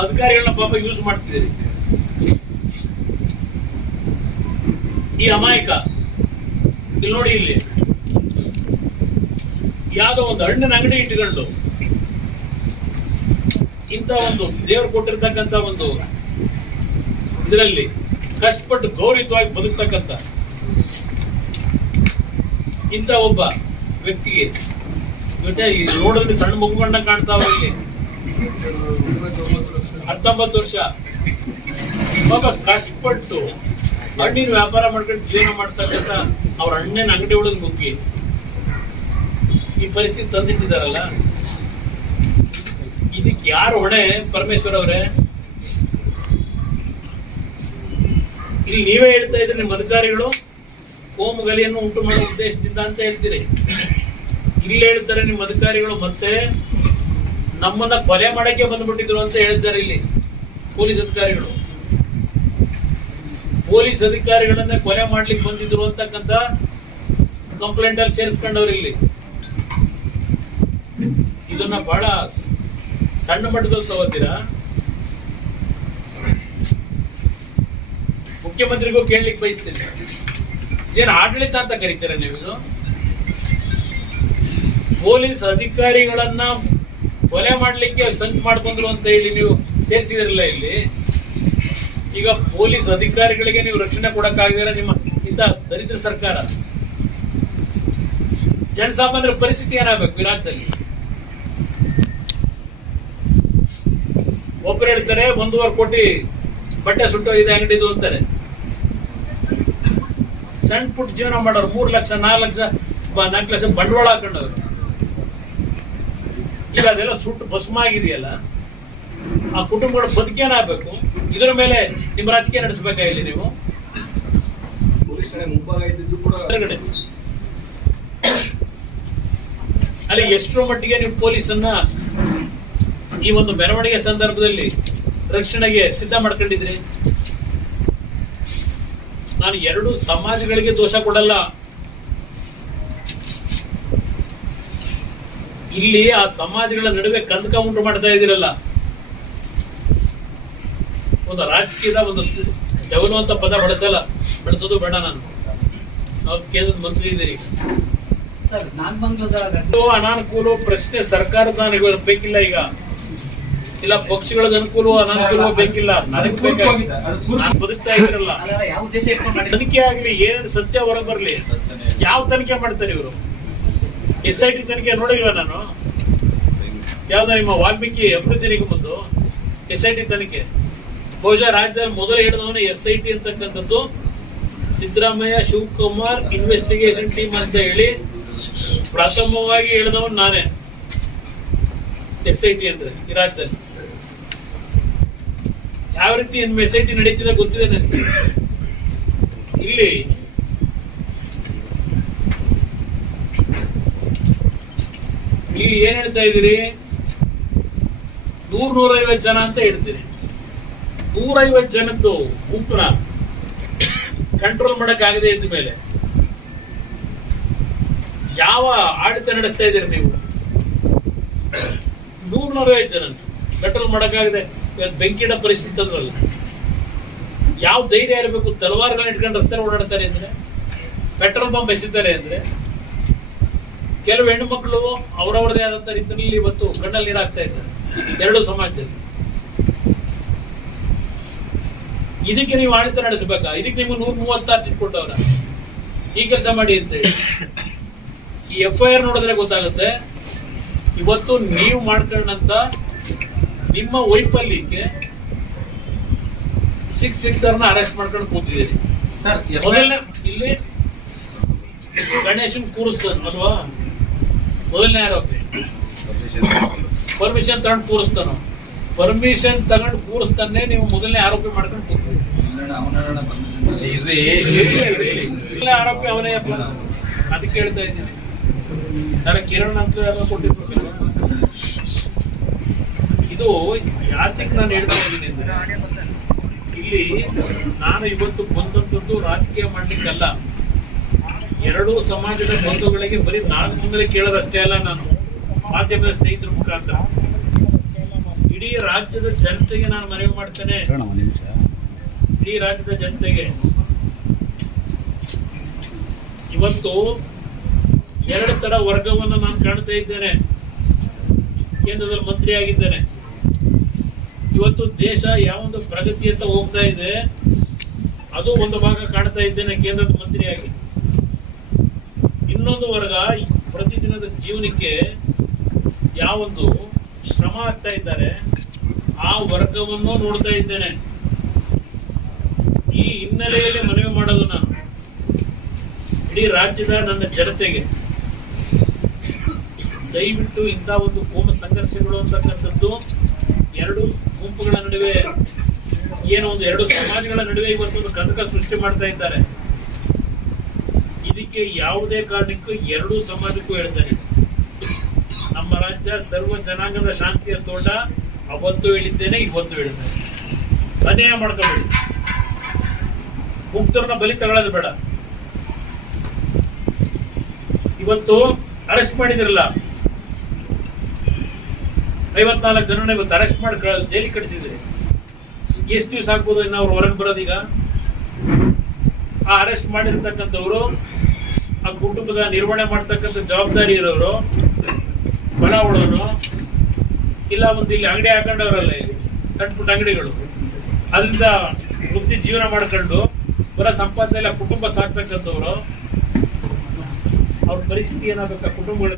ಅಧಿಕಾರಿಗಳನ್ನ ಪಾಪ ಯೂಸ್ ಮಾಡ್ತಿದ್ದೀರಿ. ಈ ಅಮಾಯಕ ಇಲ್ಲಿ ನೋಡಿ, ಇಲ್ಲಿ ಯಾವುದೋ ಒಂದು ಹಣ್ಣಿನ ಅಂಗಡಿ ಇಟ್ಕೊಂಡು ಇಂಥ ಒಂದು ದೇವರು ಕೊಟ್ಟಿರ್ತಕ್ಕಂಥ ಒಂದು ಇದರಲ್ಲಿ ಕಷ್ಟಪಟ್ಟು ಗೌರವಯುತವಾಗಿ ಬದುಕ್ತಕ್ಕಂಥ ಇಂಥ ಒಬ್ಬ ವ್ಯಕ್ತಿಗೆ ರೋಡಲ್ಲಿ ಸಣ್ಣ ಮಗುಗಣ್ಣ ಕಾಣ್ತಾವ, ಇಲ್ಲಿ 19 ವರ್ಷ ಪಾಪ ಕಷ್ಟಪಟ್ಟು ಹಣ್ಣಿನ ವ್ಯಾಪಾರ ಮಾಡ್ಕೊಂಡು ಜೀವನ ಮಾಡ್ತಕ್ಕಂಥ ಅವ್ರ ಹಣ್ಣಿನ ಅಂಗಡಿ ಒಳಗೆ ನುಗ್ಗಿ ಈ ಪರಿಸ್ಥಿತಿ ತಂದಿಟ್ಟಿದಾರಲ್ಲ, ಇದಕ್ಕೆ ಯಾರು ಹೊಣೆ? ಪರಮೇಶ್ವರ್ ಅವರೇ, ಇಲ್ಲಿ ನೀವೇ ಹೇಳ್ತಾ ಇದ್ರಿ ನಿಮ್ಮ ಅಧಿಕಾರಿಗಳು ಕೋಮು ಗಲಿಯನ್ನು ಉಂಟು ಮಾಡುವ ಉದ್ದೇಶದಿಂದ ಅಂತ ಹೇಳ್ತೀರಿ. ಇಲ್ಲಿ ಹೇಳ್ತಾರೆ ನಿಮ್ಮ ಅಧಿಕಾರಿಗಳು ಮತ್ತೆ ನಮ್ಮನ್ನ ಕೊಲೆ ಮಾಡಕ್ಕೆ ಬಂದ್ಬಿಟ್ಟಿದ್ರು ಅಂತ ಹೇಳ್ತಾರೆ. ಇಲ್ಲಿ ಪೊಲೀಸ್ ಅಧಿಕಾರಿಗಳು ಪೊಲೀಸ್ ಅಧಿಕಾರಿಗಳನ್ನೇ ಕೊಲೆ ಮಾಡ್ಲಿಕ್ಕೆ ಬಂದಿದ್ರು ಅಂತಕ್ಕಂಥ ಕಂಪ್ಲೇಂಟ್ ಅಲ್ಲಿ ಸೇರಿಸ್ಕೊಂಡವ್ರು. ಇಲ್ಲಿ ಇದನ್ನ ಬಹಳ ಸಣ್ಣ ಮಟ್ಟದಲ್ಲಿ ತಗೋತೀರಾ? ಮುಖ್ಯಮಂತ್ರಿಗೂ ಕೇಳಲಿಕ್ಕೆ ಬಯಸ್ತೀನಿ, ಏನು ಆಡಳಿತ ಅಂತ ಕರೀತೀರಾ ನೀವು? ಇದು ಪೊಲೀಸ್ ಅಧಿಕಾರಿಗಳನ್ನ ಕೊಲೆ ಮಾಡ್ಲಿಕ್ಕೆ ಸಂಚು ಮಾಡ್ಕೊಂಡ್ರು ಅಂತ ಹೇಳಿ ನೀವು ಸೇರಿಸಿದಿರಲ್ಲ ಇಲ್ಲಿ. ಈಗ ಪೊಲೀಸ್ ಅಧಿಕಾರಿಗಳಿಗೆ ನೀವು ರಕ್ಷಣೆ ಕೊಡಕ್ಕಾಗಿದ್ರೆ ನಿಮ್ಮ ಇಂಥ ದರಿದ್ರ ಸರ್ಕಾರ, ಜನಸಾಮಾನ್ಯರ ಪರಿಸ್ಥಿತಿ ಏನಾಗಬೇಕು? ವಿರಾಟದಲ್ಲಿ ಒಬ್ಬರು ಹೇಳ್ತಾರೆ 1.5 ಕೋಟಿ ಬಟ್ಟೆ ಸುಟ್ಟೋಗಿದೆ ಅಂಗಡಿದು ಅಂತಾರೆ. ಸಣ್ಣ ಪುಟ್ಟ ಜೀವನ ಮಾಡೋರು 3 ಲಕ್ಷ 4 ಲಕ್ಷ ಬಂಡವಾಳ ಹಾಕೊಂಡವ್ರು. ಈಗ ಅದೆಲ್ಲ ಸುಟ್ಟು ಭಸ್ಮ ಆಗಿದೆಯಲ್ಲ, ಆ ಕುಟುಂಬಗಳ ಬದುಕೇನಾಗಬೇಕು? ಇದರ ಮೇಲೆ ನಿಮ್ಮ ರಾಜಕೀಯ ನಡೆಸಬೇಕಾ ಇಲ್ಲಿ ನೀವು? ಹೊರಗಡೆ ಅಲ್ಲಿ ಎಷ್ಟರ ಮಟ್ಟಿಗೆ ನೀವು ಪೊಲೀಸನ್ನ ಈ ಒಂದು ಮೆರವಣಿಗೆ ಸಂದರ್ಭದಲ್ಲಿ ರಕ್ಷಣೆಗೆ ಸಿದ್ಧ ಮಾಡ್ಕೊಂಡಿದ್ರಿ? ನಾನು 2 ಸಮಾಜಗಳಿಗೆ ದೋಷ ಕೊಡಲ್ಲ. ಇಲ್ಲಿ ಆ ಸಮಾಜಗಳ ನಡುವೆ ಕಂದಕ ಉಂಟು ಮಾಡ್ತಾ ಇದ್ದೀರಲ್ಲ, ಒಂದು ರಾಜಕೀಯದ ಒಂದು ಜವನುವಂತ ಪದ ಬಳಸೋದು ಬೇಡ. ನಾವು ಕೇಂದ್ರದ ಮಂತ್ರಿ ಇದ್ದೀರಿ. ಅನಾನುಕೂಲ ಪ್ರಶ್ನೆ ಸರ್ಕಾರದ ಬೇಕಿಲ್ಲ. ಈಗ ಇಲ್ಲ ಪಕ್ಷಗಳದ ಅನುಕೂಲ ಅನಾನುಕೂಲ ಬೇಕಿಲ್ಲ. ನನಗೆ ಬೇಕಾಗಿದೆ, ನಾನು ಬದುಕ್ತಾ ಇದ್ರಲ್ಲ, ತನಿಖೆ ಆಗ್ಲಿ, ಏನೇನು ಸತ್ಯ ಹೊರ ಬರ್ಲಿ. ಯಾವ ತನಿಖೆ ಮಾಡ್ತಾರೆ ಇವರು? SIT ತನಿಖೆ ನೋಡಿಲ್ವ ನಾನು? ಯಾವ್ದ ನಿಮ್ಮ ವಾಲ್ಮೀಕಿ ಅಭಿವೃದ್ಧಿ ನಿಗಮದ್ದು SIT ತನಿಖೆ? ಬಹುಶಃ ರಾಜ್ಯದಲ್ಲಿ ಮೊದಲು ಹೇಳಿದವನು SIT ಅಂತಕ್ಕಂಥದ್ದು ಸಿದ್ದರಾಮಯ್ಯ ಶಿವಕುಮಾರ್ ಇನ್ವೆಸ್ಟಿಗೇಷನ್ ಟೀಮ್ ಅಂತ ಹೇಳಿ ಪ್ರಥಮವಾಗಿ ಹೇಳಿದವನು ನಾನೇ. SIT ಅಂದ್ರೆ ಈ ರಾಜ್ಯದಲ್ಲಿ ಯಾವ ರೀತಿ SIT ನಡೀತಿದೆ ಗೊತ್ತಿದೆ ನನಗೆ. ಇಲ್ಲಿ ಏನ್ ಹೇಳ್ತಾ ಇದ್ದೀರಿ? 100-150 ಜನ ಅಂತ ಹೇಳ್ತೀರಿ. 150 ಜನದ್ದು ಗುಂಪನ್ನ ಕಂಟ್ರೋಲ್ ಮಾಡಕ್ಕಾಗದೆ ಇದ್ದ ಮೇಲೆ ಯಾವ ಆಡಳಿತ ನಡೆಸ್ತಾ ಇದ್ದೀರಿ ನೀವು? 100-150 ಜನ ಕಂಟ್ರೋಲ್ ಮಾಡಕ್ಕಾಗದೆ ಬೆಂಕಿಡ ಪರಿಸ್ಥಿತಿ ಅಂದ್ರಲ್ಲ, ಯಾವ ಧೈರ್ಯ ಇರಬೇಕು? ತಲವಾರುಗಳನ್ನ ಇಟ್ಕೊಂಡು ರಸ್ತೆ ಓಡಾಡ್ತಾರೆ ಅಂದ್ರೆ, ಪೆಟ್ರೋಲ್ ಪಂಪ್ ಎಸಿತಾರೆ ಅಂದ್ರೆ, ಕೆಲವು ಹೆಣ್ಣು ಮಕ್ಕಳು ಅವರವರದೇ ಆದಂತ ರೀತಿಯಲ್ಲಿ ಇವತ್ತು ಗಂಡಲ್ಲಿ ನೀರಾಗ್ತಾ ಇದ್ದಾರೆ 2 ಸಮಾಜದಲ್ಲಿ. ಇದಕ್ಕೆ ನೀವು ಆಡಳಿತ ನಡೆಸಬೇಕಾ? ಇದಕ್ಕೆ ನಿಮ್ಗೆ 136 ಸೀಟ್ ಕೊಟ್ಟವ್ರ ಈ ಕೆಲಸ ಮಾಡಿ ಅಂತೇಳಿ. ಈ FIR ನೋಡಿದ್ರೆ ಗೊತ್ತಾಗುತ್ತೆ ಇವತ್ತು ನೀವು ಮಾಡ್ಕೊಂಡಂತ ನಿಮ್ಮ ವೈಫಲ್ಯಕ್ಕೆ ಸಿಕ್ತರ್ನ ಅರೆಸ್ಟ್ ಮಾಡ್ಕೊಂಡು ಕೂತಿದ್ದೀರಿ. ಮೊದಲನೇ ಇಲ್ಲಿ ಗಣೇಶನ್ ಕೂರಿಸ್ತಾನ ಅಲ್ವಾ? ಮೊದಲನೇ ಆರೋಪಿ ಪರ್ಮಿಷನ್ ತಗೊಂಡು ಕೂರಿಸ್ತಾನೋ? ಪರ್ಮಿಷನ್ ತಗೊಂಡು ಕೂರಿಸ್ತಾನೆ ನೀವು ಮೊದಲನೇ ಆರೋಪಿ ಮಾಡ್ಕೊಂಡು ಕೂತ್ರಿ. ಆರೋಪಿ ಅವನೇ. ಅದಕ್ಕೆ ಹೇಳ್ತಾ ಇದ್ದೀನಿ, ನನಗೆ ಕಿರಣ್ ಅಂತ ಯಾರೋ ಕೊಟ್ಟಿರ್ಬೇಕಲ್ಲ. ಇದು ಯಾತಕ್ಕೆ ನಾನು ಹೇಳ್ತಾ ಇದ್ದೀನಿ ಅಂದ್ರೆ, ಇಲ್ಲಿ ನಾನು ಇವತ್ತು ಬಂದಂಥದ್ದು ರಾಜಕೀಯ ಮಾಡ್ಲಿಕ್ಕಲ್ಲ. 2 ಸಮಾಜದ ಬಂಧುಗಳಿಗೆ ಬರೀ 4 ಮುಂದೆ ಕೇಳೋದಷ್ಟೇ ಅಲ್ಲ, ನಾನು ಮಾಧ್ಯಮದ ಸ್ನೇಹಿತರ ಮುಖಾಂತರ ಇಡೀ ಇಡೀ ರಾಜ್ಯದ ಜನತೆಗೆ ನಾನು ಮನವಿ ಮಾಡ್ತೇನೆ, ಇಡೀ ರಾಜ್ಯದ ಜನತೆಗೆ ಇವತ್ತು ಎರಡು ತರ ವರ್ಗವನ್ನು ನಾನು ಕಾಣ್ತಾ ಇದ್ದೇನೆ. ಕೇಂದ್ರದಲ್ಲಿ ಮಂತ್ರಿ ಆಗಿದ್ದೇನೆ. ಇವತ್ತು ದೇಶ ಯಾವೊಂದು ಪ್ರಗತಿಯತ್ತ ಹೋಗ್ತಾ ಇದೆ ಅದು ಒಂದು ಭಾಗ ಕಾಣ್ತಾ ಇದ್ದೇನೆ ಕೇಂದ್ರದ ಮಂತ್ರಿಯಾಗಿ. ಇನ್ನೊಂದು ವರ್ಗ ಪ್ರತಿದಿನದ ಜೀವನಕ್ಕೆ ಯಾವೊಂದು ಶ್ರಮ ಆಗ್ತಾ ಇದ್ದಾರೆ ಆ ವರ್ಗವನ್ನು ನೋಡ್ತಾ ಇದ್ದೇನೆ. ಈ ಹಿನ್ನೆಲೆಯಲ್ಲಿ ಮನವಿ ಮಾಡಲು ನಾನು ಇಡೀ ರಾಜ್ಯದ ನನ್ನ ಜನತೆಗೆ, ದಯವಿಟ್ಟು ಇಂಥ ಒಂದು ಕೋಮ ಸಂಘರ್ಷಗಳು ಅಂತಕ್ಕಂಥದ್ದು ಎರಡು ಗುಂಪುಗಳ ನಡುವೆ, ಏನೋ ಒಂದು ಎರಡು ಸಮಾಜಗಳ ನಡುವೆ ಇವತ್ತೊಂದು ಕಂದಕ ಸೃಷ್ಟಿ ಮಾಡ್ತಾ ಇದ್ದಾರೆ. ಇದಕ್ಕೆ ಯಾವುದೇ ಕಾರಣಕ್ಕೂ ಎರಡೂ ಸಮಾಜಕ್ಕೂ ಹೇಳ್ತಾರೆ, ನಮ್ಮ ರಾಜ್ಯ ಸರ್ವ ಜನಾಂಗದ ಶಾಂತಿಯ ತೋಟ. ಅವತ್ತು ಹೇಳಿದ್ದೇನೆ, ಇವತ್ತು ಹೇಳಿದ್ದೇನೆ. ಅನ್ಯಾಯ ಮಾಡ್ಕೋಬೇಡಿ, ಮುಕ್ತರನ್ನ ಬಲಿ ತಗೊಳ್ಳೋದು ಬೇಡ. ಇವತ್ತು ಅರೆಸ್ಟ್ ಮಾಡಿದಿರಲ್ಲ 54 ಜನ ಇವತ್ತು ಅರೆಸ್ಟ್ ಮಾಡಿ ಜೈಲಿಗೆ ಕಳಿಸಿದ್ರಿ. ಎಷ್ಟು ದಿವಸ ಆಗ್ಬೋದು ಇನ್ನು ಅವ್ರು ಹೊರಗೆ ಬರೋದೀಗ? ಆ ಅರೆಸ್ಟ್ ಮಾಡಿರ್ತಕ್ಕಂಥವ್ರು, ಆ ಕುಟುಂಬದ ನಿರ್ವಹಣೆ ಮಾಡ್ತಕ್ಕಂಥ ಜವಾಬ್ದಾರಿ ಇರೋರು, ಹೊಲ ಉಳೋನು ಇಲ್ಲ ಒಂದು ಇಲ್ಲಿ ಅಂಗಡಿ ಹಾಕೊಂಡವ್ರಲ್ಲ, ಇಲ್ಲಿ ಸಣ್ಣ ಪುಟ್ಟ ಅಂಗಡಿಗಳು, ಅದರಿಂದ ವೃತ್ತಿ ಜೀವನ ಮಾಡ್ಕೊಂಡು ಬರೋ ಸಂಪಾದನೆ ಎಲ್ಲ ಕುಟುಂಬ ಸಾಕ್ತಕ್ಕಂಥವ್ರು, ಅವ್ರ ಪರಿಸ್ಥಿತಿ ಏನಾಗಬೇಕು? ಕುಟುಂಬಗಳು